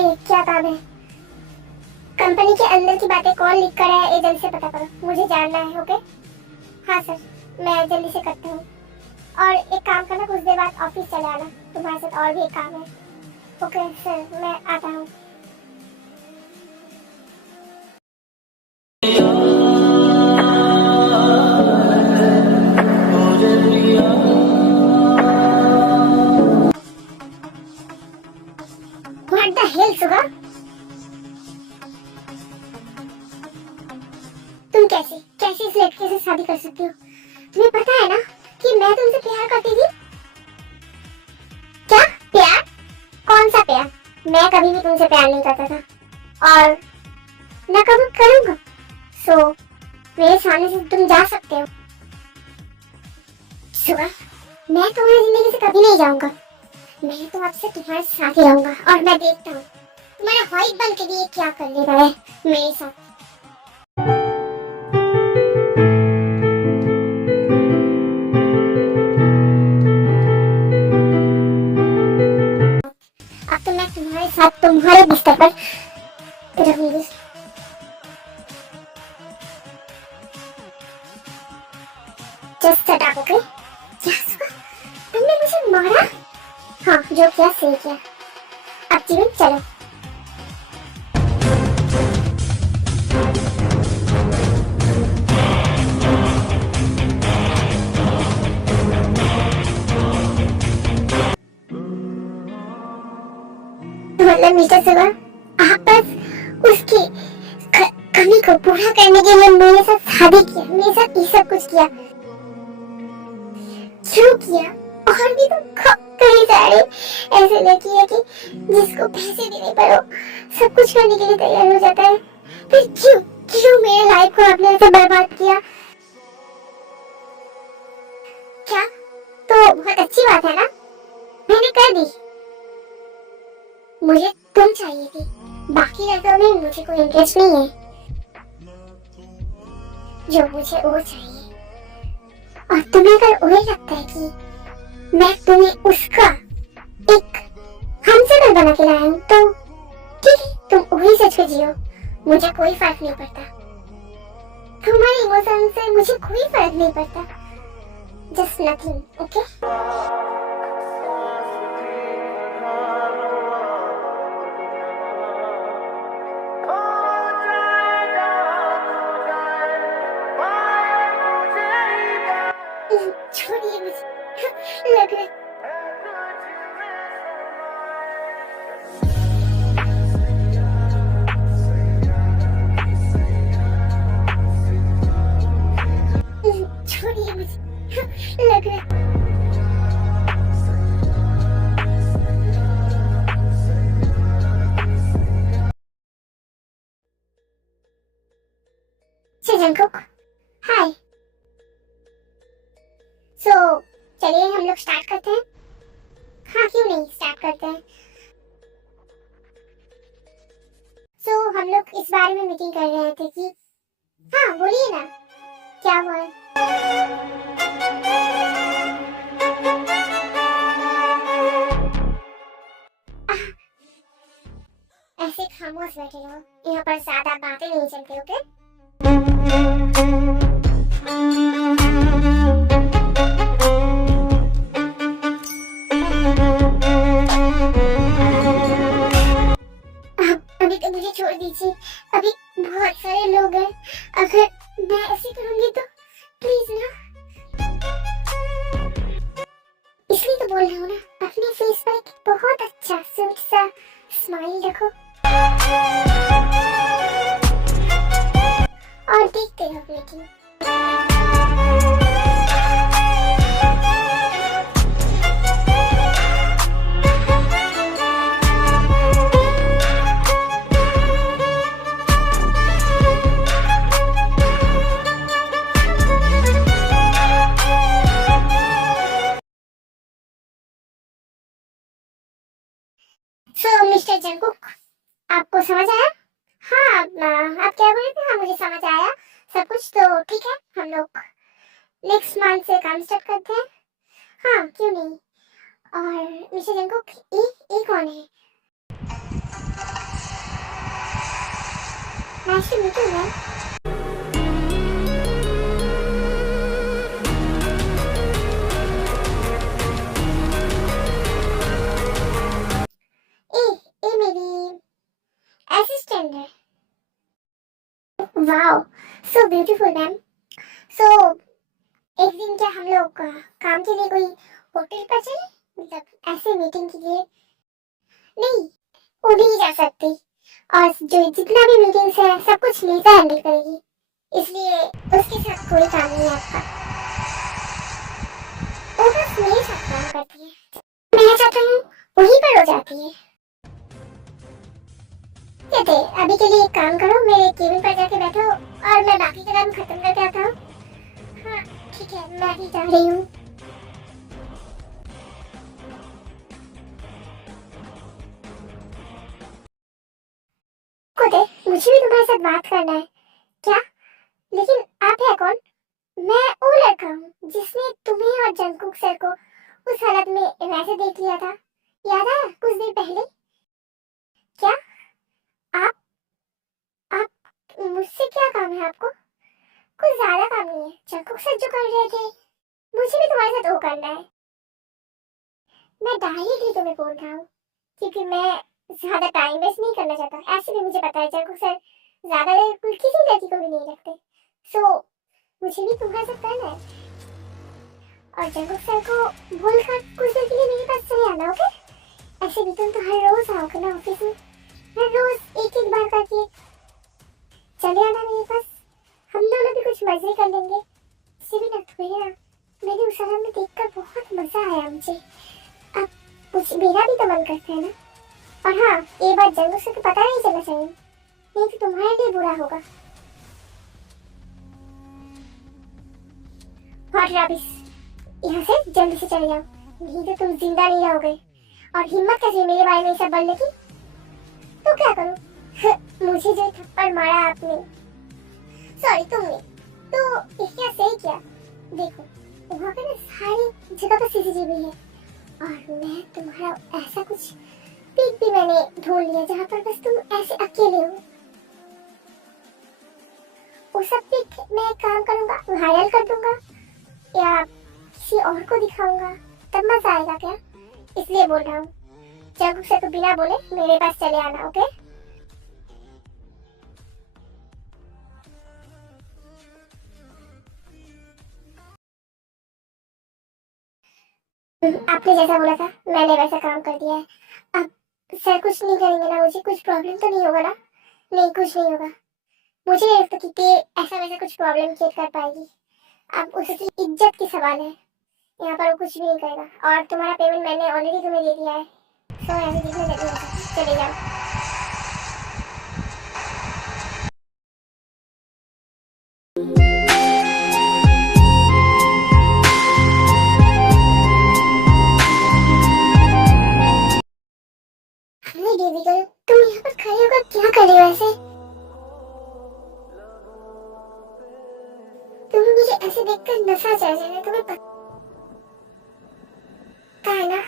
बोलिए, क्या काम है? कंपनी के अंदर की बातें कौन लिख कर है, ये जल्दी से पता करो, मुझे जानना है। ओके? हाँ सर, मैं जल्दी से करती हूँ। और एक काम करना, कुछ देर बाद ऑफिस चले आना, तुम्हारे साथ और भी एक काम है। ओके सर, मैं आता हूँ। What the hell, सुगा? तुम कैसे इस लड़के से शादी कर सकती हो? तुम्हें पता है ना कि मैं तुमसे प्यार करती थी। क्या प्यार? कौन सा प्यार? मैं कभी भी तुमसे प्यार नहीं करता था और न कभी करूंगा। सो मेरे सामने से तुम जा सकते हो। सुगा, मैं तुम्हारी जिंदगी से कभी नहीं जाऊंगा। मैं तो आपसे तुम्हारे साथ ही रहूंगा और मैं देखता हूँ तुम्हारा वाइफ बन के लिए क्या कर लेगा है मेरे साथ। अब तो मैं तुम्हारे साथ तुम्हारे बिस्तर पर रहूंगी। Just shut up, okay? तुमने मुझे मारा? हाँ, जो किया सही किया। अब जीवन चलो। मतलब मिस्टर सुगा, आप बस उसकी कमी को पूरा करने के लिए मेरे साथ शादी किया, मेरे साथ ये सब कुछ किया। क्यों किया? और भी तो कई सारे ऐसे लड़की है कि जिसको पैसे देने पर वो सब कुछ करने के लिए तैयार हो जाता है। फिर क्यों मेरे लाइफ को आपने ऐसे बर्बाद किया? क्या? तो बहुत अच्छी बात है ना, मैंने कर दी। मुझे तुम चाहिए थी, बाकी लड़कों में मुझे कोई इंटरेस्ट नहीं है। जो मुझे वो चाहिए। और तुम्हें अगर वही लगता है कि मैं तुम्हें उसका एक हमसफर बना के लाया हूँ तो ठीक है, तुम वही सच को जियो, मुझे कोई फर्क नहीं पड़ता। तुम्हारे इमोशन से मुझे कोई फर्क नहीं पड़ता। Just nothing, okay? छोड़िए मुझे, लग रहा है छोड़िए मुझे, लग रहा है जंकुक। हाय। सो चलिए हम लोग स्टार्ट करते हैं। हाँ, क्यों नहीं, स्टार्ट करते हैं। सो हम लोग इस बारे में मीटिंग कर रहे थे कि हाँ बोलिए ना, क्या हुआ है? ऐसे खामोश बैठे रहो, यहाँ पर ज्यादा बातें नहीं चलती, ओके? अभी तो मुझे छोड़ दीजिए, अभी बहुत सारे लोग हैं। अगर मैं ऐसे करूंगी तो प्लीज ना। इसलिए तो बोल रहा हूँ ना, अपने फेस पर एक बहुत अच्छा स्वीट सा स्माइल रखो और देखते रहो मीटिंग। मिस्टर जंकुक, आपको समझ आया? हाँ, आप क्या बोल रहे थे? हाँ, मुझे समझ आया सब कुछ। तो ठीक है, हम लोग नेक्स्ट मंथ से काम स्टार्ट करते हैं। हाँ, क्यों नहीं। और मिस्टर जंकुक, ये कौन है? Nice to meet you ma'am. ए ए मेरी असिस्टेंट है। Wow, so beautiful ma'am. So एक दिन क्या हम लोग काम के लिए कोई होटल पर चले, मतलब ऐसे मीटिंग के लिए? नहीं, वो नहीं जा सकती, और जो जितना भी मीटिंग्स है सब कुछ लीजा हैंडल करेगी, इसलिए उसके साथ कोई काम नहीं है आपका। वो बस मेरे साथ काम करती है, मैं चाहता हूँ वहीं पर हो जाती है। कहते अभी के लिए एक काम करो, मेरे केबिन पर जाके बैठो और मैं बाकी का काम खत्म करके आता हूँ। हाँ ठीक है, मैं भी जा रही हूँ। मुझे भी तुम्हारे साथ बात करना है। क्या? लेकिन आप है कौन? मैं वो लड़का हूँ जिसने तुम्हें और जंगकुक सर को उस हालत में वैसे देख लिया था, याद है कुछ देर पहले? क्या आप मुझसे क्या काम है आपको? कुछ ज्यादा काम नहीं है, जंगकुक सर जो कर रहे थे मुझे भी तुम्हारे साथ वो करना है। मैं डायरेक्टली तुम्हें बोल रहा हूँ क्योंकि मैं ज्यादा टाइम वेस्ट नहीं करना चाहता। ऐसे भी मुझे पता है जंगकुक सर ज्यादा देर किसी लड़की को भी नहीं रखते, सो मुझे भी तुम्हारे साथ करना है। और जंगकुक सर को बोलकर कुछ देर के लिए मेरे पास चले आना, ओके? ऐसे भी तुम तो हर रोज आओगे ना ऑफिस में, हर रोज एक एक बार करके चले आना मेरे पास। हम दोनों भी कुछ मजे कर लेंगे। इससे भी ना तुम्हें ना मैंने उस हालत में देखकर बहुत मजा आया मुझे। अब मुझे मेरा भी तो मन करता है ना। और हाँ, ये बात जंगकुक सर को पता नहीं चलना चाहिए, नहीं तो तुम्हारे लिए बुरा होगा। हॉट रबिश, यहाँ से जल्दी से चले जाओ, नहीं तो तुम जिंदा नहीं रहोगे। और हिम्मत कैसे मेरे बारे में सब बोलने की? तो क्या करूं? मुझे जो थप्पड़ मारा आपने, सॉरी तुमने, तो क्या सही किया? देखो वहाँ पे ना सारी जगह पर सीसीटीवी है, और मैं तुम्हारा ऐसा कुछ पिक भी मैंने ढूंढ लिया जहाँ पर बस तुम ऐसे अकेले हो। वो सब पिक मैं काम करूंगा, वायरल कर दूंगा या किसी और को दिखाऊंगा, तब मजा आएगा क्या? इसलिए बोल रहा हूँ, जंगकुक सर को बिना बोले मेरे पास चले आना, ओके? आपने जैसा बोला था मैंने वैसा काम कर दिया है। अब सर कुछ नहीं करेंगे ना? मुझे कुछ प्रॉब्लम तो नहीं होगा ना? नहीं, कुछ नहीं होगा। मुझे नहीं लगता कि ऐसा वैसा कुछ प्रॉब्लम क्रिएट कर पाएगी। अब उसकी इज्जत की सवाल है, यहाँ पर वो कुछ भी नहीं करेगा। और तुम्हारा पेमेंट मैंने ऑलरेडी तुम्हें दे दिया है, सो ऐसे जितना जल्दी हो सके चले जाओ। नहीं डेविड, तुम यहाँ पर खड़े होकर क्या कर रहे हो ऐसे? तुम मुझे ऐसे देखकर नशा चढ़ जाएगा, तुम्हें पता है ना?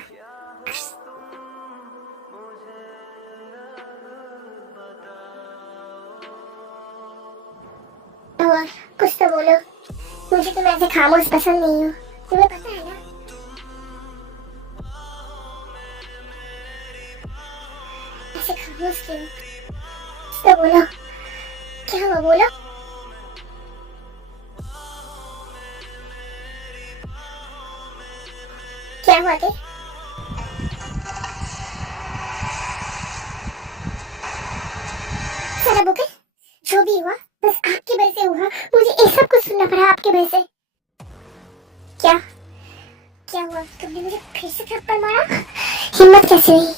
और कुछ तो बोलो, मुझे तुम ऐसे खामोश पसंद नहीं हो, तुम्हें पता है ना? ऐसे खामोश क्यों? तो बोलो, क्या हुआ? बोलो। क्या हुआ थे? सब ओके? जो भी हुआ बस आपकी वजह से हुआ, मुझे ये सब कुछ सुनना पड़ा आपकी वजह से। क्या क्या हुआ? तुमने मुझे फिर से थप्पड़ मारा? हिम्मत कैसे हुई?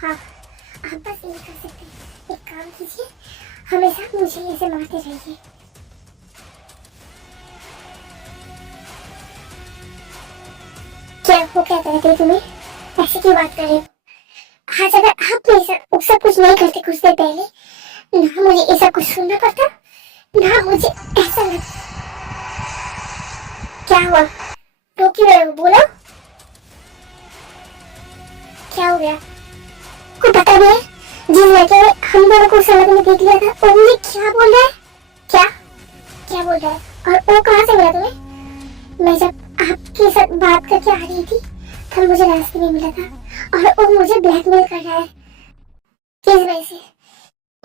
हाँ, आप बस ये कर सकते हैं, एक काम कीजिए, हमेशा मुझे ऐसे मारते रहिए। क्या वो क्या कहते तुम्हें? ऐसे क्यों बात कर रहे हो? आज अगर आप मेरे साथ वो सब कुछ नहीं करते कुछ देर पहले, ना मुझे ये सब कुछ सुनना पड़ता, ना मुझे ऐसा लगता। क्या हुआ? रो क्यों रहे हो? बोलो, क्या हो गया? को पता भी है जिस लड़के ने हम दोनों को सड़क में देख लिया था वो मुझे क्या बोल रहा है? क्या क्या बोल रहा है? और वो कहाँ से मिला तुम्हें? मैं जब आपके साथ बात करके आ रही थी तब मुझे रास्ते में मिला था और वो मुझे ब्लैकमेल कर रहा है। किस वजह से?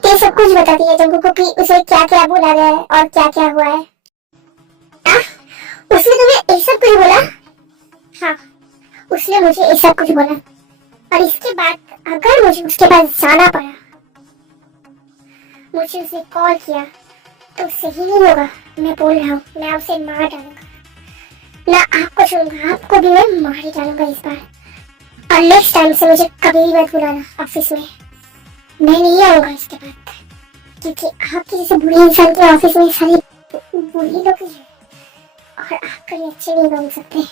ये सब कुछ बता दिया जंगू को कि उसे क्या क्या बोला गया है और क्या क्या हुआ है। उसने तुम्हें ये सब कुछ बोला? हाँ, उसने मुझे ये सब कुछ बोला और इसके बाद अगर मुझे उसके पास जाना पड़ा, मुझे उसे कॉल किया तो सही नहीं होगा। मैं बोल रहा हूँ, मैं उसे मार डालूंगा। ना आपको छोड़ूंगा, आपको भी मैं मार ही डालूंगा इस बार। और नेक्स्ट टाइम से मुझे कभी भी मत बुलाना ऑफिस में। मैं नहीं आऊंगा इसके बाद, क्योंकि आपके जैसे बुरे इंसान के ऑफिस में सारी बुरी लोग ही हैं और आप कभी अच्छे नहीं बन सकते।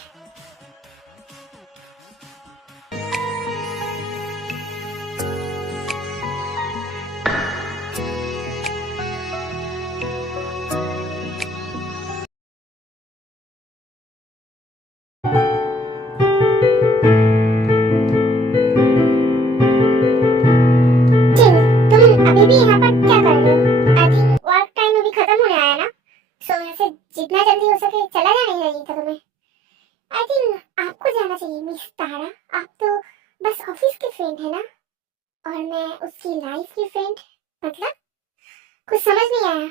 तुम अभी भी यहाँ पर क्या कर रहे हो? आई थिंक वर्क टाइम अभी खत्म होने आया ना, सो वैसे जितना जल्दी हो सके चला जाना ही चाहिए था तुम्हें। आई थिंक आपको जाना चाहिए मिस तारा। आप तो बस ऑफिस के फ्रेंड है ना, और मैं उसकी लाइफ की फ्रेंड। मतलब कुछ समझ नहीं आया?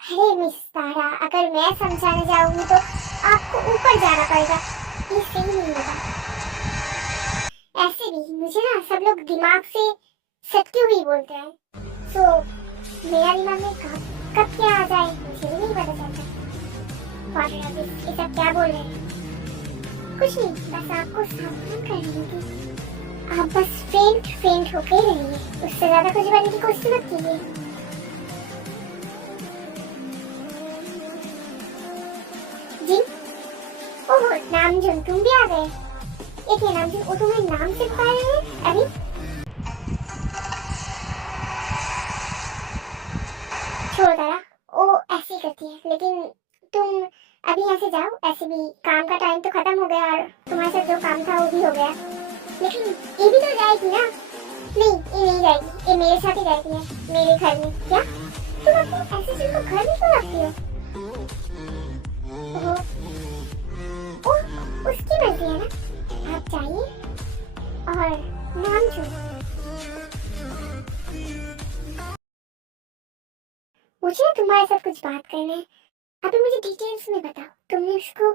अरे मिस तारा, अगर मैं समझाने जाऊंगी तो आपको ऊपर जाना पड़ेगा, ये सही नहीं होगा। ऐसे भी मुझे ना सब लोग दिमाग से सत्य ही बोलते हैं, सो मेरा दिमाग में कब क्या आ जाए मुझे भी नहीं पता चलता। ये सब क्या बोल रहे हैं? कुछ नहीं, बस आपको सावधान कर रही थी। आप बस फ्रेंड होके ही रहिए, उससे ज्यादा कुछ बनने की कोशिश मत कीजिए। जी, ओह नामजुन, तुम भी आ गए। एक है नामजुन, वो तुम्हें नाम से पुकार रहे हैं अभी? छोड़ो तारा, वो ऐसी करती है। लेकिन तुम अभी यहाँ से जाओ, ऐसे भी काम का टाइम तो खत्म हो गया और तुम्हारे साथ जो काम था वो भी हो गया। लेकिन ये भी तो जाएगी ना? नहीं, ये नहीं जाएगी, ये मेरे साथ ही रहती है मेरे घर में। क्या तुम अपनी ऐसी चीज को घर में क्यों रखती हो? वो उसकी मर्जी है ना, आप जाइए और नाम चुनिए। मुझे तुम्हारे साथ कुछ बात करना है। अभी मुझे डिटेल्स में बताओ, तुमने उसको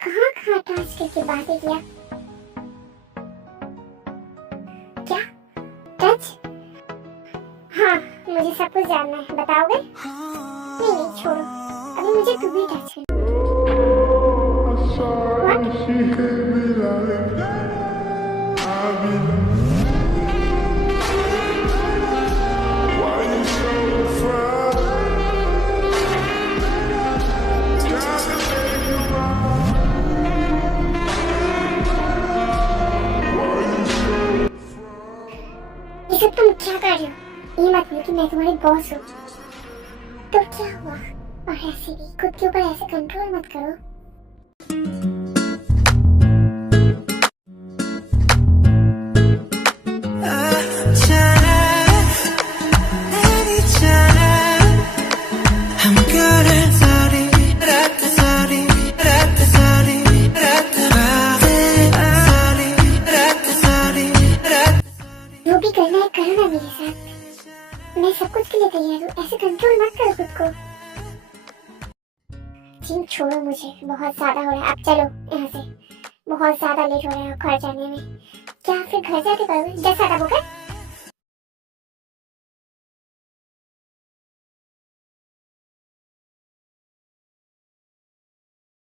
कहाँ कहाँ टच करके बातें किया? क्या टच? हाँ, मुझे सब कुछ जानना है, बताओगे? नहीं छोड़ो, अभी मुझे तुम ही टच करना। ये सब तुम क्या कर रहे हो? ये मत बोलो कि मैं तुम्हारी बॉस हूँ। तो क्या हुआ? और ऐसे भी खुद के ऊपर ऐसे कंट्रोल मत करो। जो भी करना है करो ना मेरे साथ, मैं सब कुछ के लिए तैयार हूँ। ऐसे कंट्रोल मत करो खुद को। जिन छोड़ो, मुझे बहुत ज्यादा हो रहा है। अब चलो यहाँ से, बहुत ज्यादा लेट हो रहा है घर जाने में। क्या फिर घर जाके करोगे? 10 आधा होगा?